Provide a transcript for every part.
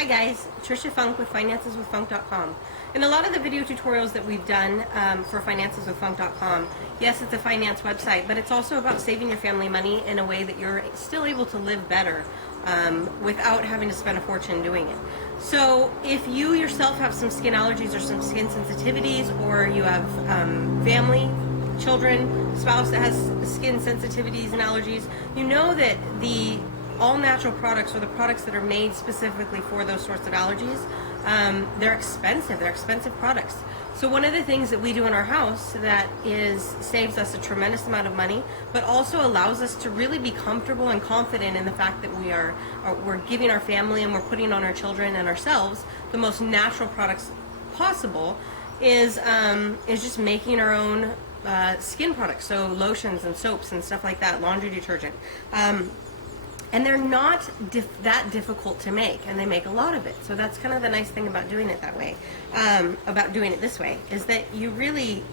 Hi guys, Trisha Funk with financeswithfunk.com. In a lot of the video tutorials that we've done for financeswithfunk.com, yes, it's a finance website, but it's also about saving your family money in a way that you're still able to live better without having to spend a fortune doing it. So if you yourself have some skin allergies or some skin sensitivities, or you have family, children, spouse that has skin sensitivities and allergies, you know that the all-natural products, or the products that are made specifically for those sorts of allergies, they're expensive. They're expensive products. So one of the things that we do in our house that saves us a tremendous amount of money, but also allows us to really be comfortable and confident in the fact that we're giving our family and we're putting on our children and ourselves the most natural products possible, is just making our own skin products. So lotions and soaps and stuff like that, laundry detergent. And they're not that difficult to make, and they make a lot of it. So that's kind of the nice thing about doing it that way, about doing it this way, is that you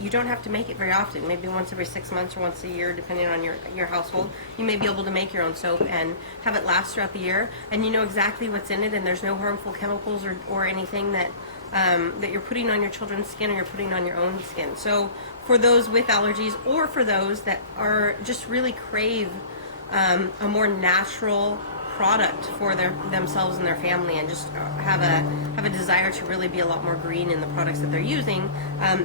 don't have to make it very often. Maybe once every 6 months or once a year, depending on your household. You may be able to make your own soap and have it last throughout the year, and you know exactly what's in it, and there's no harmful chemicals or anything that you're putting on your children's skin or you're putting on your own skin. So for those with allergies, or for those that are just really crave a more natural product for themselves and their family, and just have a desire to really be a lot more green in the products that they're using,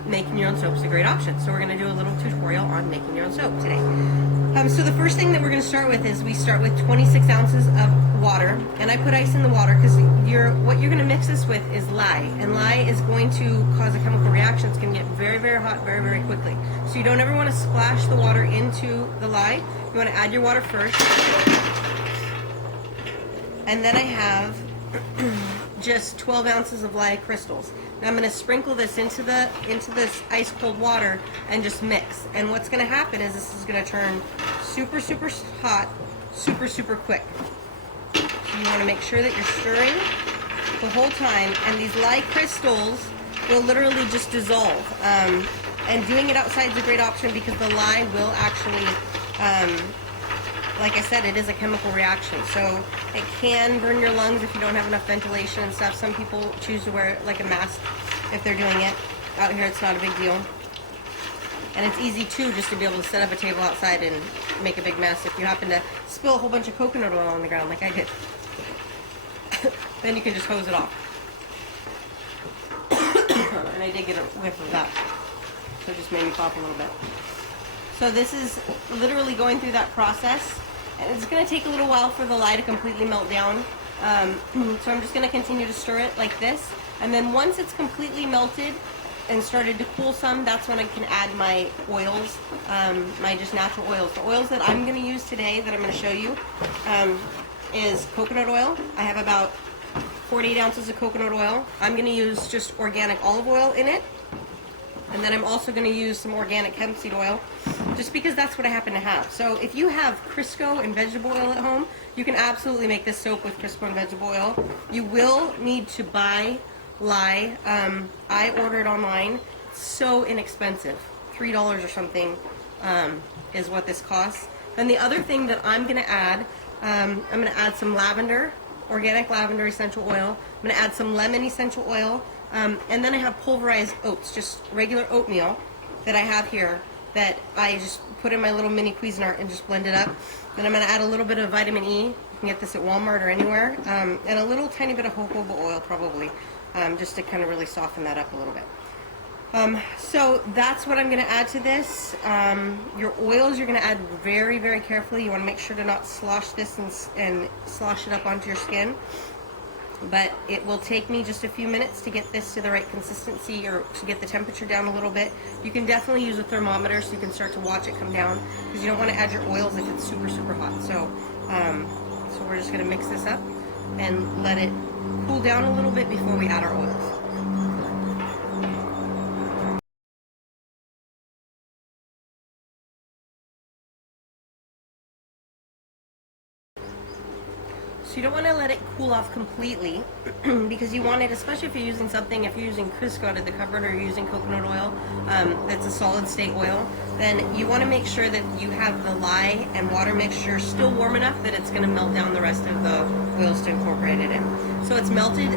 making your own soap is a great option. So we're going to do a little tutorial on making your own soap today. So the first thing that we're going to start with is we start with 26 ounces of water, and I put ice in the water because what you're going to mix this with is lye, and lye is going to cause a chemical reaction. It's going to get very, very hot very, very quickly. So you don't ever want to splash the water into the lye. You want to add your water first, and then I have just 12 ounces of lye crystals. Now I'm going to sprinkle this into this ice cold water and just mix. And what's going to happen is this is going to turn super, super hot, super, super quick. So you want to make sure that you're stirring the whole time, and these lye crystals will literally just dissolve. And doing it outside is a great option because the lye will actually, like I said, it is a chemical reaction, so it can burn your lungs if you don't have enough ventilation and stuff. Some people choose to wear like a mask if they're doing it. Out here it's not a big deal. And it's easy too, just to be able to set up a table outside and make a big mess if you happen to spill a whole bunch of coconut oil on the ground like I did. Then you can just hose it off. And I did get a whiff of that, so it just made me cough a little bit. So this is literally going through that process, and it's going to take a little while for the lye to completely melt down. So I'm just going to continue to stir it like this, and then once it's completely melted and started to cool some, that's when I can add my oils, my just natural oils. The oils that I'm going to use today, that I'm going to show you, is coconut oil. I have about 48 ounces of coconut oil. I'm going to use just organic olive oil in it. And then I'm also going to use some organic hemp seed oil, just because that's what I happen to have. So if you have Crisco and vegetable oil at home, you can absolutely make this soap with Crisco and vegetable oil. You will need to buy lye. I ordered online. It's so inexpensive. $3 or something is what this costs. Then the other thing that I'm going to add, I'm going to add some lavender, organic lavender essential oil. I'm going to add some lemon essential oil. And then I have pulverized oats, just regular oatmeal that I have here, that I just put in my little mini Cuisinart and just blend it up. Then I'm going to add a little bit of vitamin E. You can get this at Walmart or anywhere. And a little tiny bit of jojoba oil probably, just to kind of really soften that up a little bit. So that's what I'm going to add to this. Your oils you're going to add very, very carefully. You want to make sure to not slosh this and slosh it up onto your skin. But it will take me just a few minutes to get this to the right consistency, or to get the temperature down a little bit. You can definitely use a thermometer so you can start to watch it come down, because you don't want to add your oils if it's super, super hot. So, so we're just going to mix this up and let it cool down a little bit before we add our oils. So you don't want to let it cool off completely, because you want it, especially if you're using something, if you're using Crisco out of the cupboard, or you're using coconut oil, that's a solid state oil, then you want to make sure that you have the lye and water mixture still warm enough that it's going to melt down the rest of the oils to incorporate it in. So it's melted,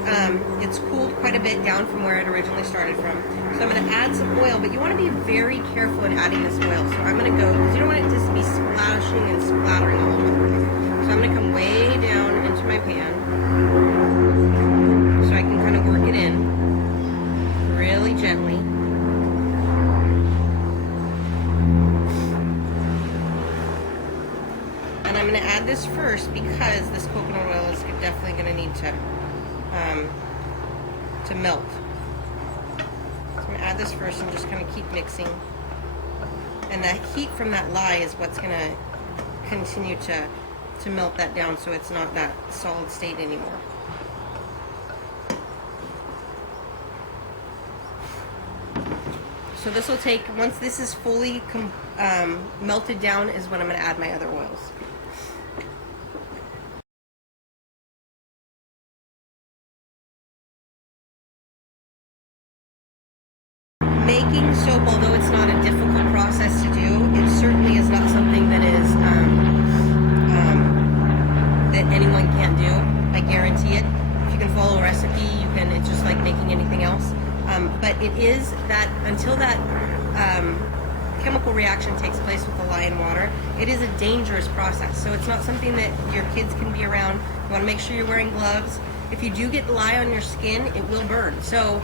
it's cooled quite a bit down from where it originally started from. So I'm going to add some oil, but you want to be very careful in adding this oil. So I'm going to go, because you don't want it just to be splashing and splattering all over the place. So I'm going to come way down into my pan so I can kind of work it in really gently. And I'm going to add this first because this coconut oil is definitely going to need to melt. So I'm going to add this first and just kind of keep mixing. And that heat from that lye is what's going to continue to melt that down so it's not that solid state anymore. So this will take, once this is fully melted down, is when I'm going to add my other oils. Making soap, although it's not a difficult process to do, it certainly is not something that is that anyone can't do. I guarantee it. If you can follow a recipe, you can. It's just like making anything else. But it is that until that chemical reaction takes place with the lye and water, it is a dangerous process. So it's not something that your kids can be around. You want to make sure you're wearing gloves. If you do get lye on your skin, it will burn. So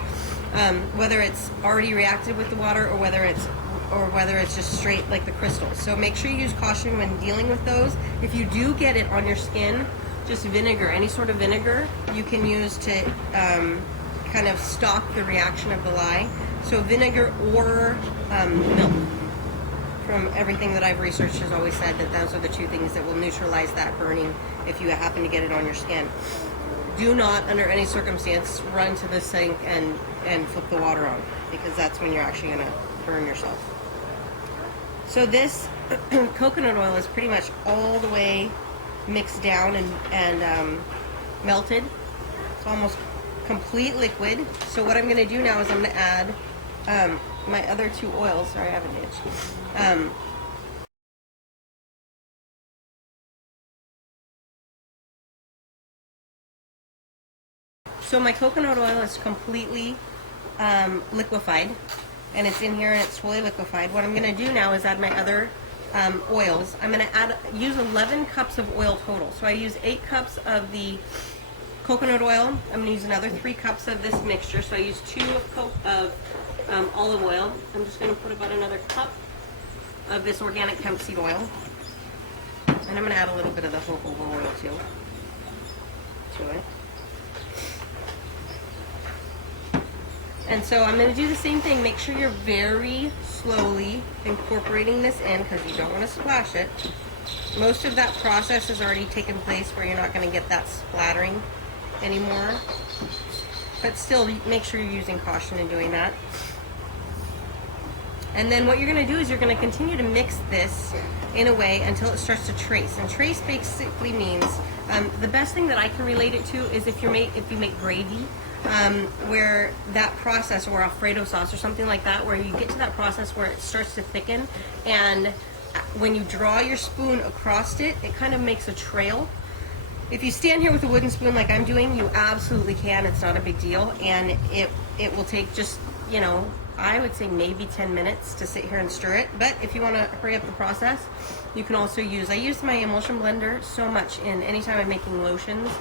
whether it's already reacted with the water or whether it's just straight like the crystals. So make sure you use caution when dealing with those. If you do get it on your skin, just vinegar, any sort of vinegar you can use to kind of stop the reaction of the lye. So vinegar or milk. From everything that I've researched has always said that those are the two things that will neutralize that burning if you happen to get it on your skin. Do not, under any circumstance, run to the sink and flip the water on, because that's when you're actually going to burn yourself. So this coconut oil is pretty much all the way mixed down and melted. It's almost complete liquid. So what I'm going to do now is I'm going to add my other two oils. Sorry, I have an itch. So my coconut oil is completely liquefied, and it's in here and it's fully liquefied. What I'm going to do now is add my other oils. I'm going to use 11 cups of oil total. So I use 8 cups of the coconut oil. I'm going to use another 3 cups of this mixture. So I use 2 of olive oil. I'm just going to put about another cup of this organic hemp seed oil. And I'm going to add a little bit of the jojoba oil too to it. And so I'm going to do the same thing. Make sure you're very slowly incorporating this in because you don't want to splash it. Most of that process has already taken place where you're not going to get that splattering anymore. But still, make sure you're using caution in doing that. And then what you're going to do is you're going to continue to mix this in a way until it starts to trace. And trace basically means, the best thing that I can relate it to is if you make gravy, where that process, or Alfredo sauce or something like that, where you get to that process where it starts to thicken, and when you draw your spoon across it, it kind of makes a trail. If you stand here with a wooden spoon like I'm doing, you absolutely can. It's not a big deal, and it will take just, I would say maybe 10 minutes to sit here and stir it. But if you want to hurry up the process, you can also I use my emulsion blender so much in anytime I'm making lotions,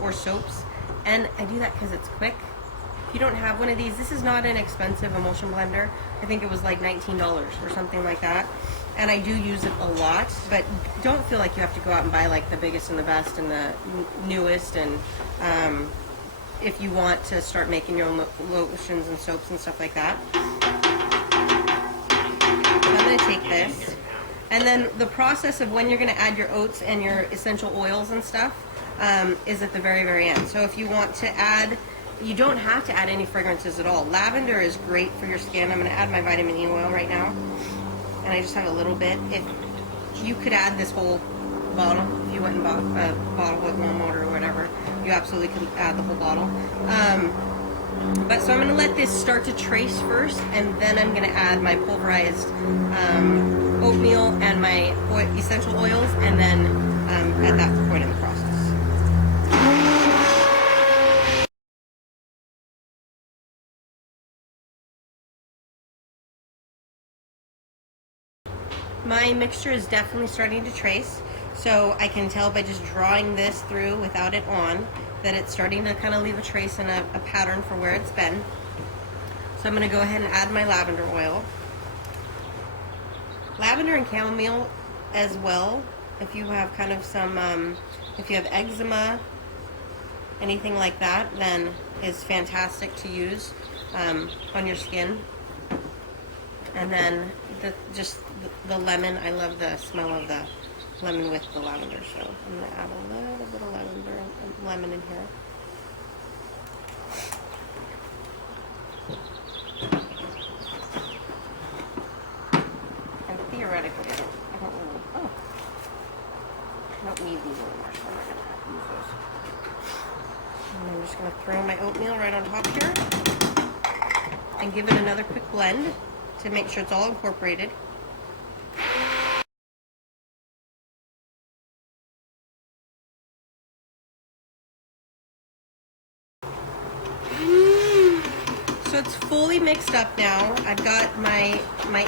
or soaps. And I do that because it's quick. If you don't have one of these, this is not an expensive emulsion blender. I think it was like $19 or something like that. And I do use it a lot, but don't feel like you have to go out and buy like the biggest and the best and the newest. And if you want to start making your own lotions and soaps and stuff like that. So I'm going to take this. And then the process of when you're going to add your oats and your essential oils and stuff is at the very, very end. So if you want to add, you don't have to add any fragrances at all. Lavender is great for your skin. I'm going to add my vitamin E oil right now. And I just have a little bit. If you could add this whole bottle, if you went and bought a bottle at Walmart or whatever, you absolutely can add the whole bottle. But so I'm going to let this start to trace first, and then I'm going to add my pulverized oatmeal and my essential oils, and then at that point in the process. My mixture is definitely starting to trace, so I can tell by just drawing this through without it on that it's starting to kind of leave a trace and a pattern for where it's been. So I'm going to go ahead and add my lavender oil. Lavender and chamomile as well, if you have kind of some, if you have eczema, anything like that, then is fantastic to use on your skin. And then just the lemon, I love the smell of the lemon with the lavender, so I'm going to add a little bit of lavender and lemon in here. And theoretically, I don't need these anymore, so I'm not going to use those. And I'm just going to throw my oatmeal right on top here and give it another quick blend to make sure it's all incorporated. So it's fully mixed up now. I've got my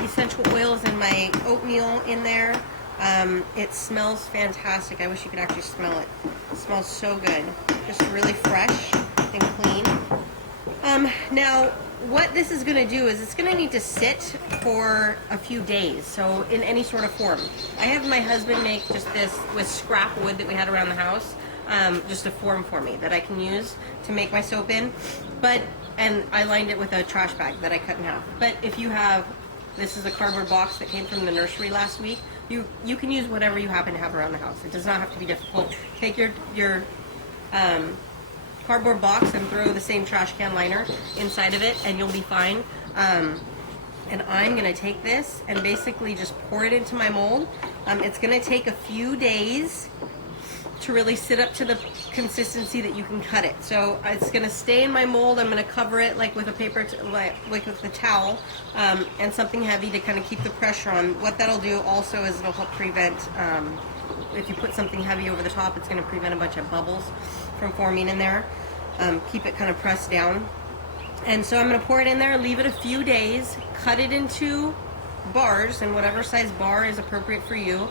essential oils and my oatmeal in there. It smells fantastic. I wish you could actually smell it. It smells so good. Just really fresh and clean. Now, what this is going to do is it's going to need to sit for a few days, so in any sort of form. I have my husband make just this with scrap wood that we had around the house, just a form for me that I can use to make my soap in. And I lined it with a trash bag that I cut in half. But if you have, this is a cardboard box that came from the nursery last week, you can use whatever you happen to have around the house. It does not have to be difficult. Take your cardboard box and throw the same trash can liner inside of it and you'll be fine. And I'm going to take this and basically just pour it into my mold. It's going to take a few days to really sit up to the consistency that you can cut it. So it's going to stay in my mold. I'm going to cover it like with a paper, like with a towel, and something heavy to kind of keep the pressure on. What that'll do also is it'll help prevent, if you put something heavy over the top, it's going to prevent a bunch of bubbles from forming in there. Keep it kind of pressed down. And so I'm going to pour it in there, leave it a few days, cut it into bars, and whatever size bar is appropriate for you.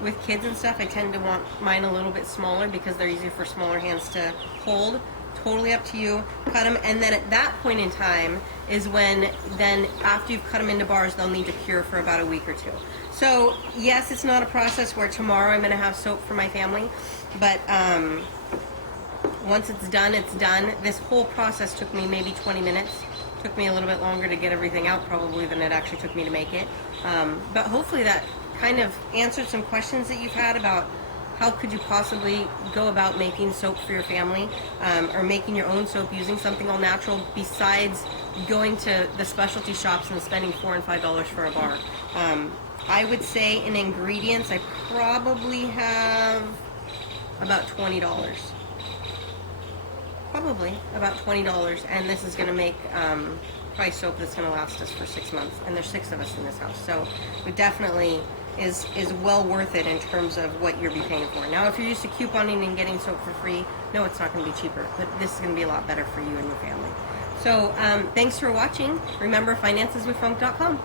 With kids and stuff, I tend to want mine a little bit smaller because they're easier for smaller hands to hold. Totally up to you. Cut them, and then at that point in time is when, then after you've cut them into bars, they'll need to cure for about a week or two. So yes, it's not a process where tomorrow I'm going to have soap for my family, but once it's done, it's done. This whole process took me maybe 20 minutes. Took me a little bit longer to get everything out probably than it actually took me to make it. But hopefully that kind of answered some questions that you've had about how could you possibly go about making soap for your family, or making your own soap using something all natural besides going to the specialty shops and spending $4 and $5 for a bar. I would say in ingredients I probably have about $20. Probably about $20, and this is going to make probably soap that's going to last us for 6 months, and there's 6 of us in this house, so it definitely is well worth it in terms of what you'll be paying for. Now, if you're used to couponing and getting soap for free, no, it's not going to be cheaper, but this is going to be a lot better for you and your family. So thanks for watching. Remember, financeswithfunk.com.